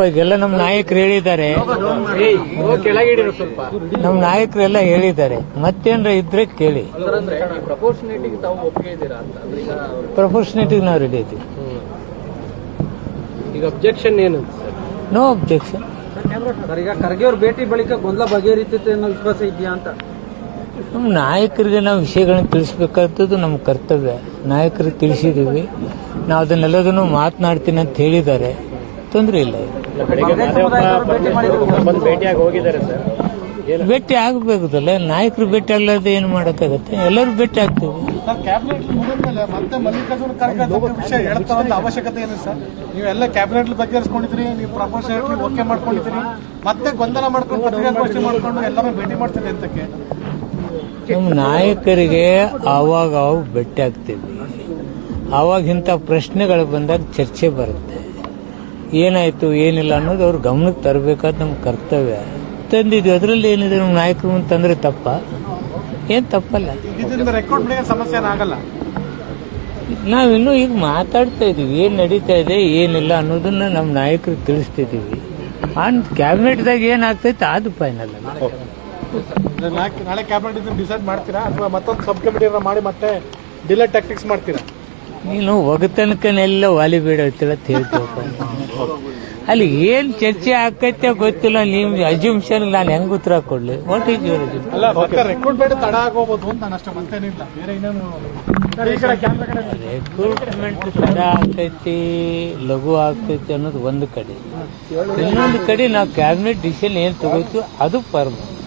ಈಗೆಲ್ಲ ನಮ್ಮ ನಾಯಕರು ಹೇಳಿದ್ದಾರೆ, ನಮ್ಮ ನಾಯಕರೆಲ್ಲ ಹೇಳಿದ್ದಾರೆ. ಮತ್ತೇನ್ರ ಇದ್ರೆ ಕೇಳಿ. ಪ್ರಪೋರ್ಷನೇಟಿಗೆ ನಾವು ರೆಡಿ ಇದ್ದೀವಿ. ಈಗ ಅಬ್ಜೆಕ್ಷನ್ ಏನು? No objection. ಈಗ ಖರ್ಗೆ ಅವ್ರ ಭೇಟಿ ಬಳಿಕ ಗೊಂದಲ ಬಗೆಹರಿತೈತೆ ಅನ್ನೋ ವಿಶ್ವಾಸ ಇದೆಯಾ ಅಂತ? ನಮ್ಮ ನಾಯಕರಿಗೆ ನಾವು ವಿಷಯಗಳನ್ನ ತಿಳಿಸ್ಬೇಕಾದದ್ದು ನಮ್ಮ ಕರ್ತವ್ಯ. ನಾಯಕರಿಗೆ ತಿಳಿಸಿದ್ದೀವಿ, ನಾವು ಅದನ್ನೆಲ್ಲದನ್ನು ಮಾತನಾಡ್ತೀನಿ ಅಂತ ಹೇಳಿದ್ದಾರೆ. ತೊಂದರೆ ಇಲ್ಲ. ಭೇಟಿ ಆಗಬೇಕಲ್ಲ, ನಾಯಕರು ಭೇಟಿ ಆಗ್ಲಾರ್ದೆ ಏನು ಮಾಡೋಕ್ಕಾಗತ್ತೆ? ಎಲ್ಲರೂ ಭೇಟಿ ಆಗ್ತೀವಿ. ಕ್ಯಾಬಿನೆಟ್ ಮುಗಿದ್ಮೇಲೆ ಮತ್ತೆ ಮಲ್ಲಿಕಾರ್ಜುನ ಖರ್ಗೆ ವಿಷಯ ಹೇಳ್ತಾರಂತ ಅವಶ್ಯಕತೆ ಏನು ಸರ್? ನೀವೆಲ್ಲ ಕ್ಯಾಬಿನೆಟ್ ಬಗೆಹರಿಸ್ಕೊಂಡಿದ್ರಿ, ನೀವು ಪ್ರಪೋಸಲ್ ಓಕೆ ಮಾಡ್ಕೊಂಡಿದ್ರಿ, ಮತ್ತೆ ಗೊಂದಲ ಮಾಡ್ಕೊಂಡು ಪತ್ರಿಕಾಗೋಷ್ಠಿ ಮಾಡ್ಕೊಂಡು ಎಲ್ಲರೂ ಭೇಟಿ ಮಾಡ್ತೀರಿ ಅಂತಕ್ಕೆ? ನಮ್ಮ ನಾಯಕರಿಗೆ ಆವಾಗ ಭೇಟಿ ಆಗ್ತೀವಿ. ಆವಾಗ ಇಂಥ ಪ್ರಶ್ನೆಗಳು ಬಂದಾಗ ಚರ್ಚೆ ಬರುತ್ತೆ. ಏನಾಯ್ತು ಏನಿಲ್ಲ ಅನ್ನೋದು ಅವ್ರ ಗಮನಕ್ಕೆ ತರಬೇಕಾದ ನಮ್ಮ ಕರ್ತವ್ಯ. ತಂದಿದ್ವಿ, ಅದರಲ್ಲಿ ಏನಿದೆ? ನಮ್ಮ ನಾಯಕರು ಅಂತಂದ್ರೆ ತಪ್ಪ? ಏನು ತಪ್ಪಲ್ಲ. ಸಮಸ್ಯೆ ಆಗಲ್ಲ. ನಾವಿನ್ನೂ ಈಗ ಮಾತಾಡ್ತಾ ಇದೀವಿ, ಏನ್ ನಡೀತಾ ಇದೆ ಏನಿಲ್ಲ ಅನ್ನೋದನ್ನ ನಮ್ಮ ನಾಯಕರಿಗೆ ತಿಳಿಸ್ತಿದೀವಿ. ಕ್ಯಾಬಿನೆಟ್ದಾಗ ಏನಾಗ್ತೈತೆ ಅದು ಫೈನಲ್ ಅಲ್ಲ. ನಾಳೆ ಕ್ಯಾಬಿನೆಟ್ ಡಿಸೈಡ್ ಮಾಡ್ತೀರಾ ಅಥವಾ ಮತ್ತೊಂದು ಸಬ್ ಕಮಿಟಿ ಮಾಡಿ ಮತ್ತೆ ಡಿಲೇ ಟ್ಯಾಕ್ಟಿಕ್ಸ್ ಮಾಡ್ತೀರಾ? ನೀನು ಒಗತನಕನೆಲ್ಲ ವಾಲಿಬೇಡ ಅಂತ ಹೇಳ್ತೀವಪ್ಪ. ಅಲ್ಲಿ ಏನ್ ಚರ್ಚೆ ಆಕೈತೆ ಗೊತ್ತಿಲ್ಲ. ನೀವು ಅಜ್ಯೂಮ್ಷನ್ ನಾನು ಹೆಂಗ್ ಉತ್ತರ ಕೊಡ್ಲಿ? ವಾಟ್ ಈಸ್ ಯುವರ್ ಅಲ್ಲ, ರಿಕ್ರೂಟ್ಮೆಂಟ್ ತಡ ಆಗೋಬಹುದು ಅಂತ ನಾನು ಅಷ್ಟೇ, ಮತ್ತೇನಿಲ್ಲ. ಬೇರೆ ಇನ್ನೇನು ರಿಕ್ರೂಟ್ಮೆಂಟ್ ತಡ ಆಗ್ತೈತಿ, ಲಘು ಆಗ್ತೈತಿ ಅನ್ನೋದು ಒಂದು ಕಡೆ. ಇನ್ನೊಂದು ಕಡೆ ನಾವು ಕ್ಯಾಬಿನೆಟ್ ಡಿಸಿಷನ್ ಏನ್ ತಗೋತೀವಿ ಅದು ಪರ್ಮನೆಂಟ್.